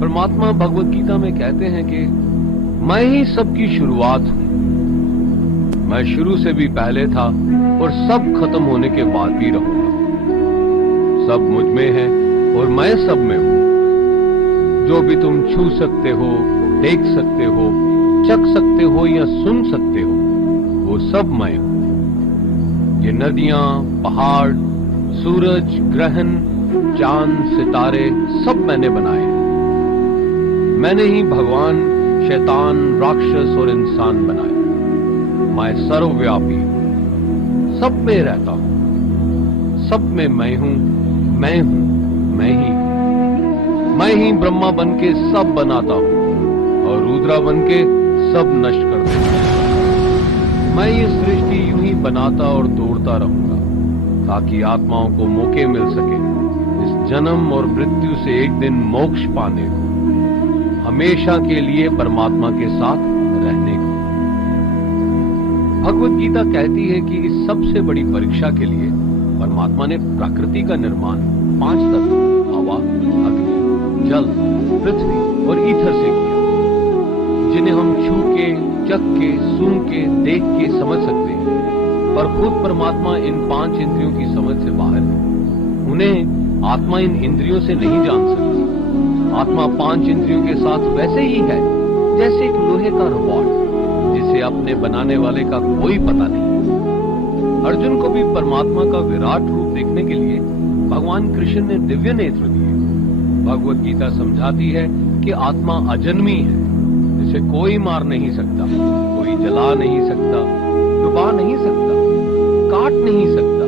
परमात्मा भगवत गीता में कहते हैं कि मैं ही सबकी शुरुआत हूं। मैं शुरू से भी पहले था और सब खत्म होने के बाद भी रहूंगा। सब मुझ में है और मैं सब में हूं। जो भी तुम छू सकते हो, देख सकते हो, चख सकते हो या सुन सकते हो, वो सब मैं हूं। ये नदियां, पहाड़, सूरज, ग्रहण, चांद, सितारे सब मैंने बनाए हैं। मैंने ही भगवान, शैतान, राक्षस और इंसान बनाए। मैं सर्वव्यापी हूं, सब में रहता हूं, सब में मैं हूं, मैं हूं, मैं ही हूं। मैं ही ब्रह्मा बनके सब बनाता हूं और रुद्रा बनके सब नष्ट कर देता हूं। मैं ये सृष्टि यूं ही बनाता और तोड़ता रहूंगा ताकि आत्माओं को मौके मिल सके इस जन्म और मृत्यु से एक दिन मोक्ष पाने को, हमेशा के लिए परमात्मा के साथ रहने को। भगवत गीता कहती है कि इस सबसे बड़ी परीक्षा के लिए परमात्मा ने प्रकृति का निर्माण 5 तत्व हवा, अग्नि, जल, पृथ्वी और ईथर से किया, जिन्हें हम छू के, चख के, सुन के, देख के समझ सकते हैं। पर खुद परमात्मा इन 5 इंद्रियों की समझ से बाहर है। उन्हें आत्मा इन इंद्रियों से नहीं जान सकती। आत्मा 5 इंद्रियों के साथ वैसे ही है जैसे एक लोहे का रोबोट जिसे अपने बनाने वाले का कोई पता नहीं। अर्जुन को भी परमात्मा का विराट रूप देखने के लिए भगवान कृष्ण ने दिव्य नेत्र दिए। भगवत गीता समझाती है कि आत्मा अजन्मी है, जिसे कोई मार नहीं सकता, कोई जला नहीं सकता, डुबा नहीं सकता, काट नहीं सकता।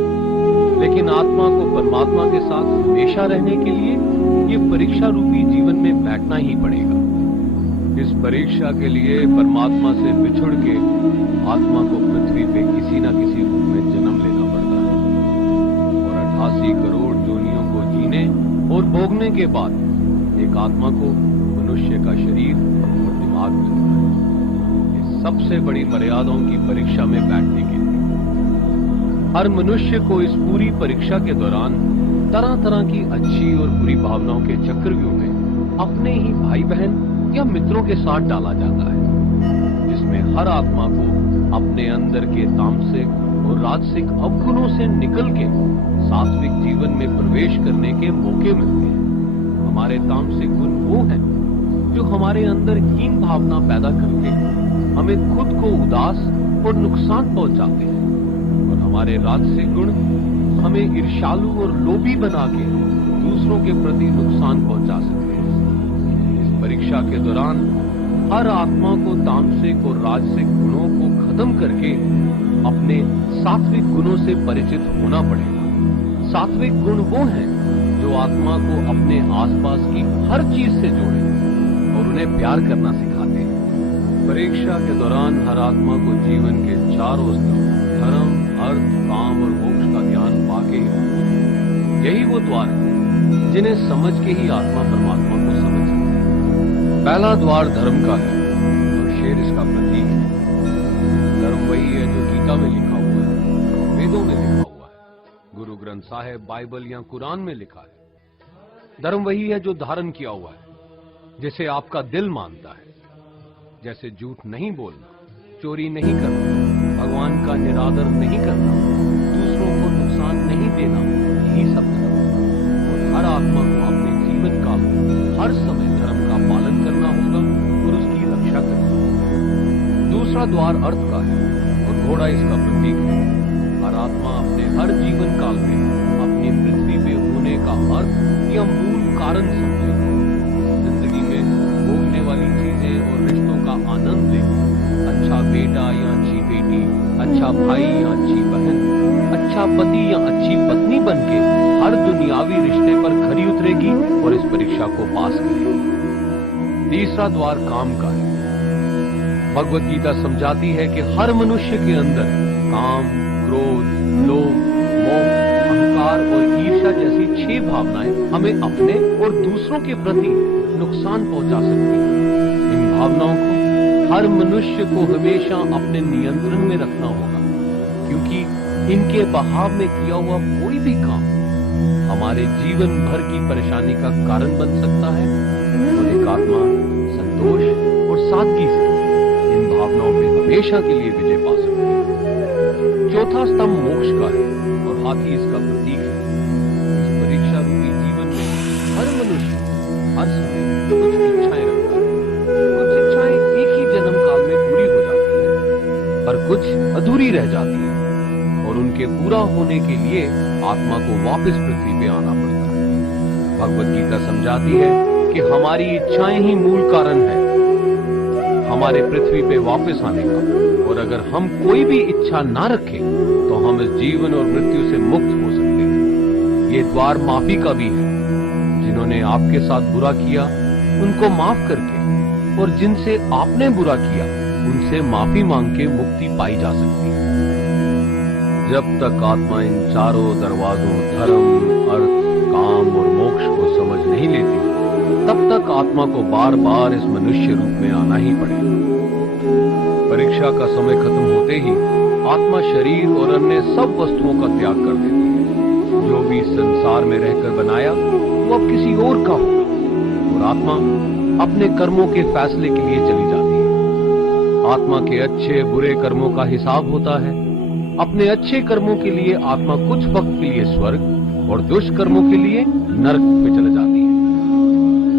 लेकिन आत्मा को परमात्मा के साथ हमेशा रहने के लिए ये परीक्षा रूपी जीवन में बैठना ही पड़ेगा। इस परीक्षा के लिए परमात्मा से बिछुड़ के आत्मा को पृथ्वी पे किसी न किसी रूप में जन्म लेना पड़ता है और 88 करोड़ योनियों को जीने और भोगने के बाद एक आत्मा को मनुष्य का शरीर और दिमाग मिलता है। इस सबसे बड़ी मर्यादाओं की परीक्षा में बैठने के लिए हर मनुष्य को इस पूरी परीक्षा के दौरान तरह तरह की अच्छी और बुरी भावनाओं के चक्रव्यूह में अपने ही भाई बहन या मित्रों के साथ डाला जाता है, जिसमें हर आत्मा को अपने अंदर के तामसिक और राजसिक अवगुणों से निकल के सात्विक जीवन में प्रवेश करने के मौके मिलते हैं। हमारे तामसिक गुण वो हैं जो हमारे अंदर हीन भावना पैदा करके हमें खुद को उदास और नुकसान पहुंचाते हैं, और हमारे राजसिक गुण हमें ईर्ष्यालु और लोभी बना के दूसरों के प्रति नुकसान पहुंचा सकते हैं। इस परीक्षा के दौरान हर आत्मा को तामसिक और राजसिक गुणों को खत्म करके अपने सात्विक गुणों से परिचित होना पड़ेगा। सात्विक गुण वो हैं जो आत्मा को अपने आसपास की हर चीज से जोड़े और उन्हें प्यार करना सिखाते हैं। परीक्षा के दौरान हर आत्मा को जीवन के चारों स्तंभ धर्म, अर्थ, काम और मोक्ष का ज्ञान पाके ही, यही वो द्वार है जिन्हें समझ के ही आत्मा परमात्मा को समझ सकती है। पहला द्वार धर्म का है और शेर इसका प्रतीक है। धर्म वही है जो गीता में लिखा हुआ है, वेदों में लिखा हुआ है, गुरु ग्रंथ साहिब, बाइबल या कुरान में लिखा है। धर्म वही है जो धारण किया हुआ है, जिसे आपका दिल मानता है, जैसे झूठ नहीं बोलना, चोरी नहीं करना, भगवान का निरादर नहीं करना, दूसरों को नुकसान नहीं देना, यही सब धर्म है। और हर आत्मा को अपने जीवन काल हर समय धर्म का पालन करना होगा और उसकी रक्षा करनी होगी। दूसरा द्वार अर्थ का है और घोड़ा इसका प्रतीक है। हर आत्मा अपने हर जीवन काल में अपनी पृथ्वी पे होने का अर्थ या मूल कारण समझे। जिंदगी में भोगने वाली चीजें और रिश्तों का आनंद ले, अच्छा बेटा या अच्छी बेटी, अच्छा भाई या अच्छी बहन, अच्छा पति या अच्छी पत्नी बनके हर दुनियावी रिश्ते पर खरी उतरेगी और इस परीक्षा को पास करेगी। तीसरा द्वार काम का है। भगवत गीता समझाती है कि हर मनुष्य के अंदर काम, क्रोध, लोभ, मोह, अहंकार और ईर्ष्या जैसी 6 भावनाएं हमें अपने और दूसरों के प्रति नुकसान पहुंचा सकती हैं। इन भावनाओं को हर मनुष्य को हमेशा अपने नियंत्रण में रखना होगा, क्योंकि इनके बहाव में किया हुआ कोई भी काम हमारे जीवन भर की परेशानी का कारण बन सकता है और एक आत्मा संतोष और सादगी से इन भावनाओं पे हमेशा के लिए विजय पा सकती है। चौथा स्तंभ मोक्ष का है और हाथी इसका प्रतीक है। इस परीक्षा रूपी जीवन में हर मनुष्य हर समय कुछ इच्छाएं रखता है। कुछ इच्छाएं एक ही जन्म काल में पूरी हो जाती है और कुछ अधूरी रह जाती है और उनके पूरा होने के लिए आत्मा को वापस पृथ्वी पे आना पड़ता है। भगवत गीता समझाती है कि हमारी इच्छाएं ही मूल कारण है हमारे पृथ्वी पे वापस आने का, और अगर हम कोई भी इच्छा ना रखें तो हम इस जीवन और मृत्यु से मुक्त हो सकते हैं। ये द्वार माफी का भी है। जिन्होंने आपके साथ बुरा किया उनको माफ करके और जिनसे आपने बुरा किया उनसे माफी मांग के मुक्ति पाई जा सकती है। जब तक आत्मा इन चारों दरवाजों धर्म, अर्थ, काम और मोक्ष को समझ नहीं लेती तब तक आत्मा को बार बार इस मनुष्य रूप में आना ही पड़ेगा। परीक्षा का समय खत्म होते ही आत्मा शरीर और अन्य सब वस्तुओं का त्याग कर देती है। जो भी संसार में रहकर बनाया वो अब किसी और का होगा और आत्मा अपने कर्मों के फैसले के लिए चली जाती है। आत्मा के अच्छे बुरे कर्मों का हिसाब होता है। अपने अच्छे कर्मों के लिए आत्मा कुछ वक्त के लिए स्वर्ग और दुष्कर्मों के लिए नरक में चले जाती है।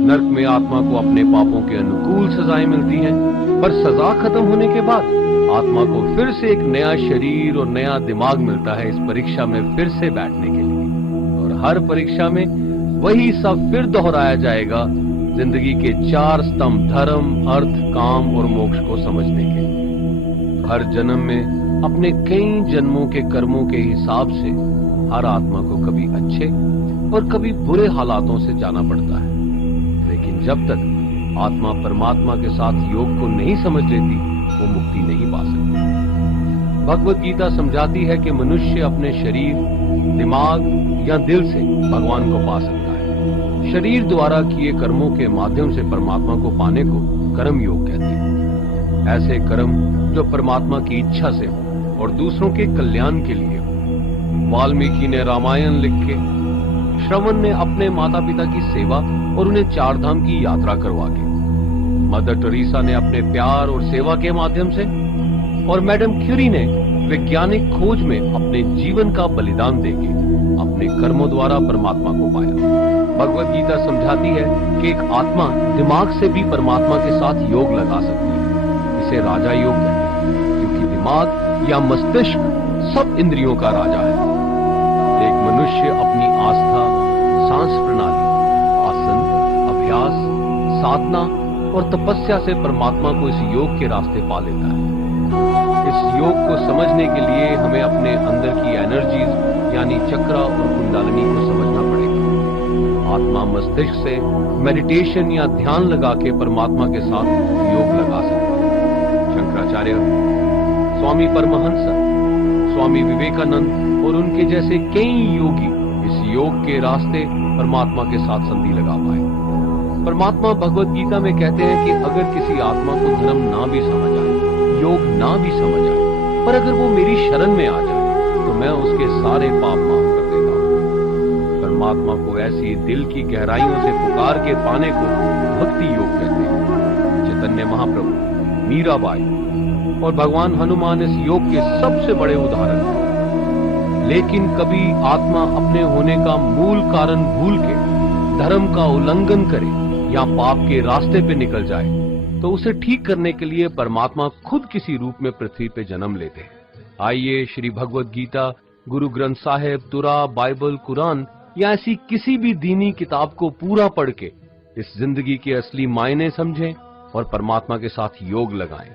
नरक में आत्मा को अपने पापों के अनुकूल सजाएं मिलती हैं, पर सजा खत्म होने के बाद आत्मा को फिर से एक नया शरीर और नया दिमाग मिलता है इस परीक्षा में फिर से बैठने के लिए। और हर परीक्षा में वही सब फिर दोहराया जाएगा, जिंदगी के चार स्तंभ धर्म, अर्थ, काम और मोक्ष को समझने के। हर जन्म में अपने कई जन्मों के कर्मों के हिसाब से हर आत्मा को कभी अच्छे और कभी बुरे हालातों से जाना पड़ता है। लेकिन जब तक आत्मा परमात्मा के साथ योग को नहीं समझ लेती वो मुक्ति नहीं पा सकती। भगवत गीता समझाती है कि मनुष्य अपने शरीर, दिमाग या दिल से भगवान को पा सकता है। शरीर द्वारा किए कर्मों के माध्यम से परमात्मा को पाने को कर्म योग कहते हैं। ऐसे कर्म जो परमात्मा की इच्छा से हो और दूसरों के कल्याण के लिए हो। वाल्मीकि ने रामायण लिख के, श्रवण ने अपने माता पिता की सेवा और उन्हें चार धाम की यात्रा करवा के, मदर टेरेसा ने अपने प्यार और सेवा के माध्यम से, और मैडम क्यूरी ने वैज्ञानिक खोज में अपने जीवन का बलिदान देके अपने कर्मों द्वारा परमात्मा को पाया। भगवत गीता समझाती है कि एक आत्मा दिमाग से भी परमात्मा के साथ योग लगा सकती है। इसे राजा योग कहते हैं, क्योंकि दिमाग या मस्तिष्क सब इंद्रियों का राजा है। एक मनुष्य अपनी आस्था, सांस प्रणाली, आसन, अभ्यास, साधना और तपस्या से परमात्मा को इस योग के रास्ते पा लेता है। इस योग को समझने के लिए हमें अपने अंदर की एनर्जीज यानी चक्रा और कुंडलिनी को समझना पड़ेगा। आत्मा मस्तिष्क से मेडिटेशन या ध्यान लगा के परमात्मा के साथ योग लगा सकता है। शंकराचार्य, स्वामी परमहंस, स्वामी विवेकानंद और उनके जैसे कई योगी इस योग के रास्ते परमात्मा के साथ संधि लगा पाए। परमात्मा भगवत गीता में कहते हैं कि अगर किसी आत्मा को धर्म ना भी समझ आए, योग ना भी समझ आए, पर अगर वो मेरी शरण में आ जाए तो मैं उसके सारे पाप माफ कर देता हूं। परमात्मा को ऐसी दिल की गहराइयों से पुकार के पाने को भक्ति योग कहते हैं। चैतन्य महाप्रभु, मीराबाई और भगवान हनुमान इस योग के सबसे बड़े उदाहरण हैं। लेकिन कभी आत्मा अपने होने का मूल कारण भूल के धर्म का उल्लंघन करे या पाप के रास्ते पे निकल जाए तो उसे ठीक करने के लिए परमात्मा खुद किसी रूप में पृथ्वी पे जन्म लेते हैं। आइए श्री भगवत गीता, गुरु ग्रंथ साहिब, तुरा, बाइबल, कुरान या ऐसी किसी भी दीनी किताब को पूरा पढ़ के इस जिंदगी के असली मायने समझें और परमात्मा के साथ योग लगाएं।